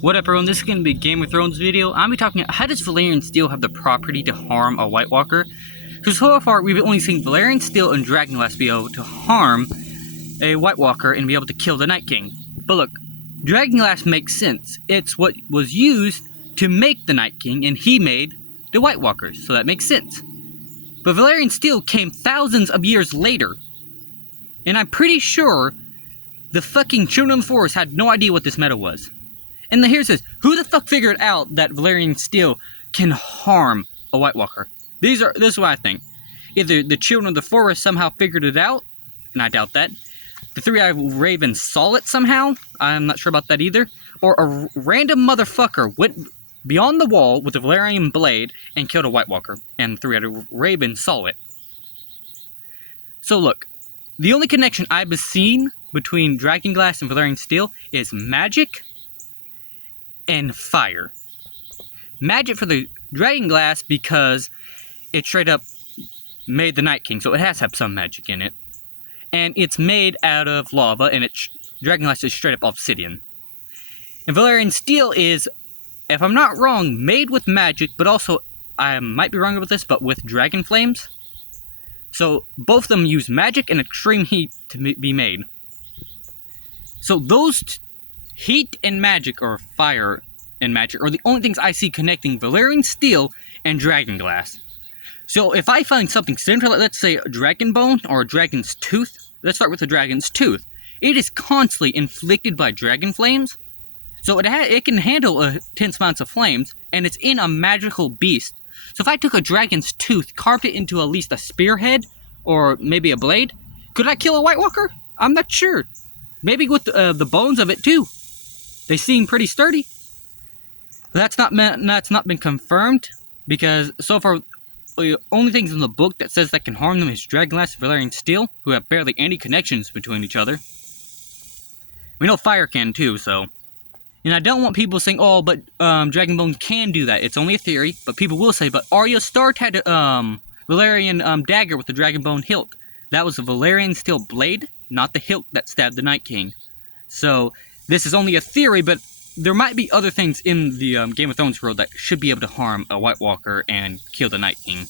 What up everyone, this is going to be a Game of Thrones video. I'm going to be talking about how does Valyrian steel have the property to harm a White Walker. So far we've only seen Valyrian steel and Dragonglass be able to harm a White Walker and be able to kill the Night King. But look, Dragonglass makes sense. It's what was used to make the Night King, and he made the White Walkers, so that makes sense. But Valyrian steel came thousands of years later, and I'm pretty sure the fucking Children of the Forest had no idea what this metal was. And here's this. Who the fuck figured out that Valyrian steel can harm a White Walker? This is what I think. Either the Children of the Forest somehow figured it out, and I doubt that. The Three-Eyed Raven saw it somehow. I'm not sure about that either. Or a random motherfucker went beyond the wall with a Valyrian blade and killed a White Walker. And the Three-Eyed Raven saw it. So look, the only connection I've seen between Dragonglass and Valyrian steel is magic and fire. Magic for the Dragonglass because it straight up made the Night King, so it has to have some magic in it. And it's made out of lava, and Dragonglass is straight up obsidian. And Valyrian steel is, if I'm not wrong, made with magic, but also, I might be wrong about this, but with dragon flames. So both of them use magic and extreme heat to be made. So those heat and magic, or fire and magic, are the only things I see connecting Valyrian steel and Dragonglass. So if I find something similar, let's say a dragon bone or a dragon's tooth, let's start with the dragon's tooth. It is constantly inflicted by dragon flames, so it can handle intense amounts of flames, and it's in a magical beast. So if I took a dragon's tooth, carved it into at least a spearhead, or maybe a blade, could I kill a White Walker? I'm not sure. Maybe with the bones of it too. They seem pretty sturdy. That's not been confirmed, because so far the only things in the book that says that can harm them is Dragonglass and Valyrian steel, who have barely any connections between each other. We know fire can too, so. And I don't want people saying, oh, but Dragonbone can do that. It's only a theory, but people will say, but Arya Stark had a Valyrian dagger with the Dragonbone hilt. That was a Valyrian steel blade, not the hilt that stabbed the Night King. So this is only a theory, but there might be other things in the Game of Thrones world that should be able to harm a White Walker and kill the Night King.